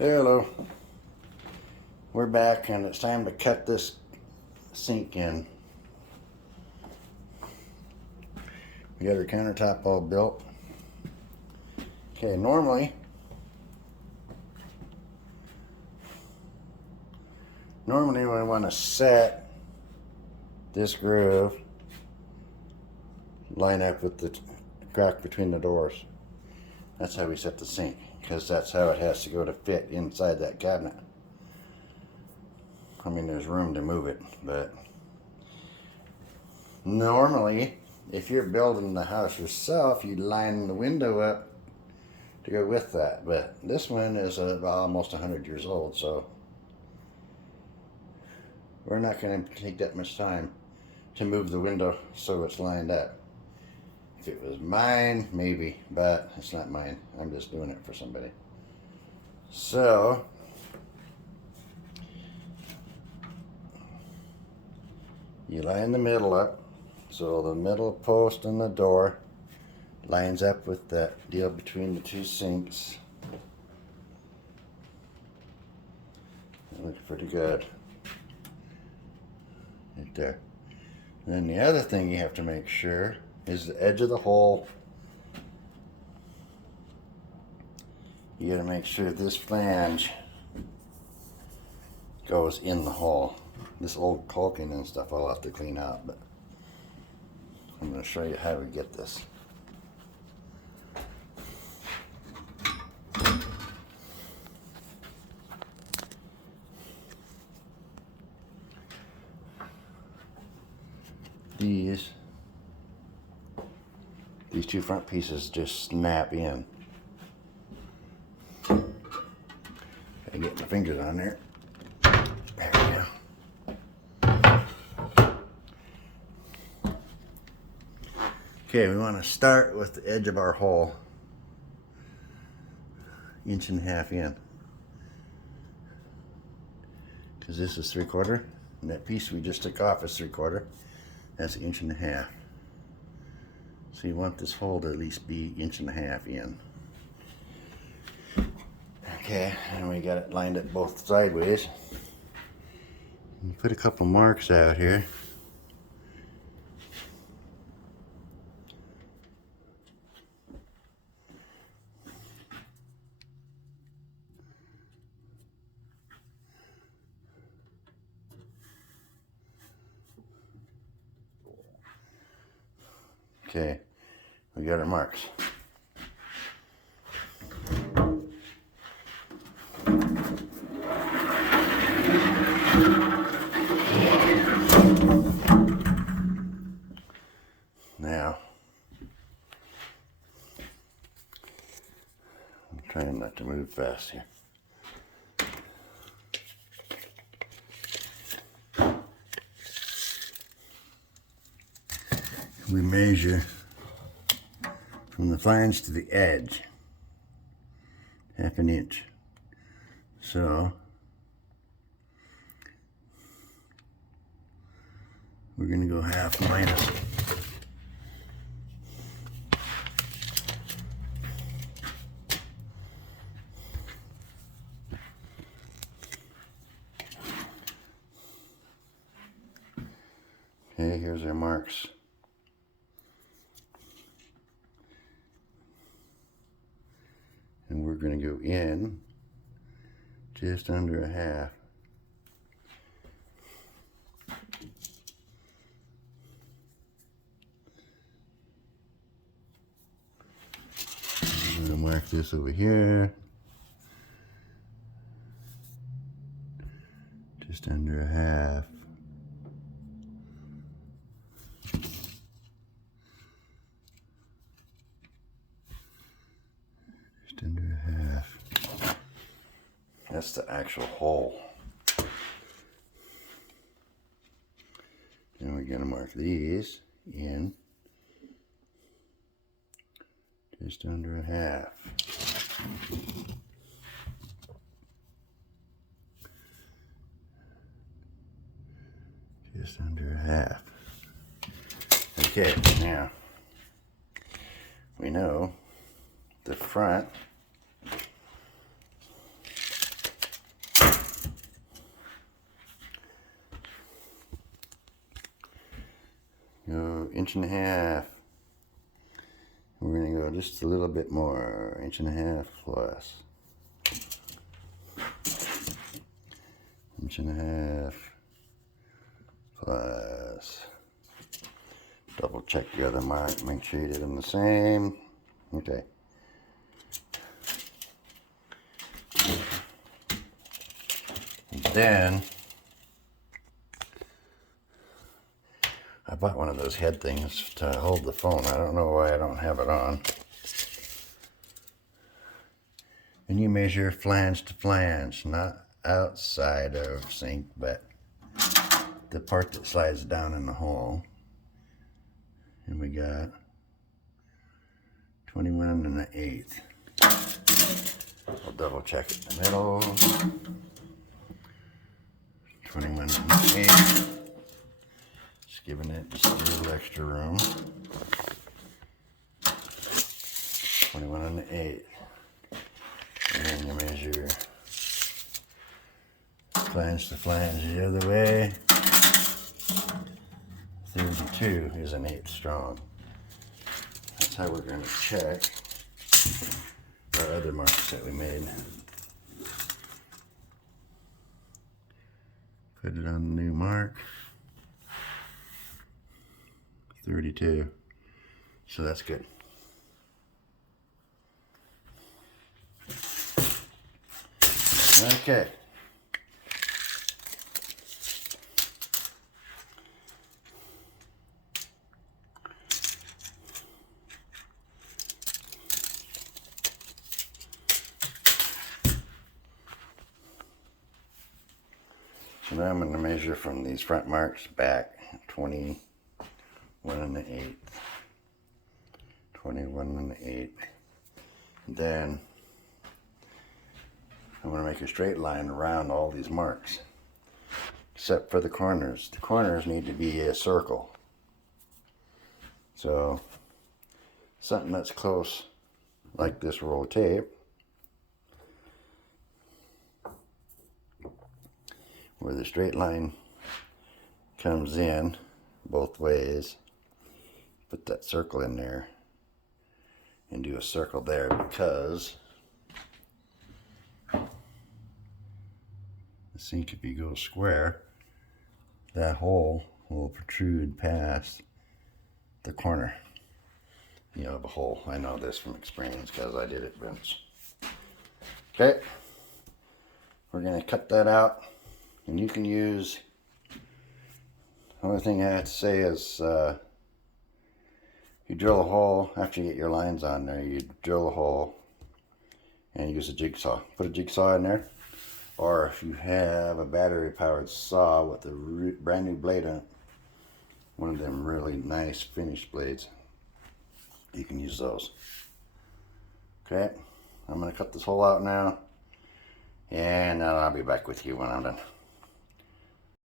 Hello, we're back and it's time to cut this sink in. We got our countertop all built. Okay, normally we want to set this groove line up with the crack between the doors. That's how we set the sink, because that's how it has to go to fit inside that cabinet. I mean, there's room to move it, but normally if you're building the house yourself, you line the window up to go with that. But this one is almost 100 years old, so we're not going to take that much time to move the window so it's lined up. If it was mine, maybe, but it's not mine. I'm just doing it for somebody. So you line the middle up, so the middle post and the door lines up with that deal between the two sinks. That looks pretty good. Right there. And then the other thing you have to make sure is the edge of the hole. You gotta make sure this flange goes in the hole. This old caulking and stuff I'll have to clean out, but I'm gonna show you how we get this. These two front pieces just snap in. Gotta get my fingers on there. There we go. Okay, we want to start with the edge of our hole, 1.5 inches in, because this is 3/4, and that piece we just took off is 3/4. That's 1.5 inches. So you want this hole to at least be 1.5 inches in. Okay, and we got it lined up both sideways. You put a couple marks out here. Okay, we got our marks. Now, I'm trying not to move fast here. We measure from the flange to the edge, 1/2 inch. So we're going to go half minus. Okay, here's our marks. And we're going to go in just under 1/2. I'm going to mark this over here. Just under 1/2. Just under 1/2. That's the actual hole. And we're going to mark these in just under 1/2. Just under 1/2. Okay, now we know the front 1.5 inches. We're going to go just a little bit more, 1.5 inches plus. 1.5 inches plus. Double check the other mark, make sure you did them the same. Okay. And then I bought one of those head things to hold the phone. I don't know why I don't have it on. And you measure flange to flange, not outside of sink, but the part that slides down in the hole. And we got 21 1/8. I'll double check it in the middle. 21 1/8. Just giving it just a little extra room. 21 1/8. And then you measure flange to flange the other way. 32 is 1/8 strong. That's how we're going to check our other marks that we made. Put it on the new mark. 32. So that's good. Okay. So now I'm going to measure from these front marks back 21 1/8. 21 1/8. Then I'm going to make a straight line around all these marks, except for the corners. The corners need to be a circle. So something that's close, like this roll of tape, where the straight line comes in both ways, put that circle in there and do a circle there, because the sink, if you go square, that hole will protrude past the corner. You have a hole. I know this from experience because I did it once. Okay, we're going to cut that out, and you can use, the only thing I have to say is you drill a hole after you get your lines on there. You drill a hole and use a jigsaw. Put a jigsaw in there, or if you have a battery powered saw with a brand new blade on it, one of them really nice finished blades, you can use those. Okay, I'm going to cut this hole out now, and I'll be back with you when I'm done.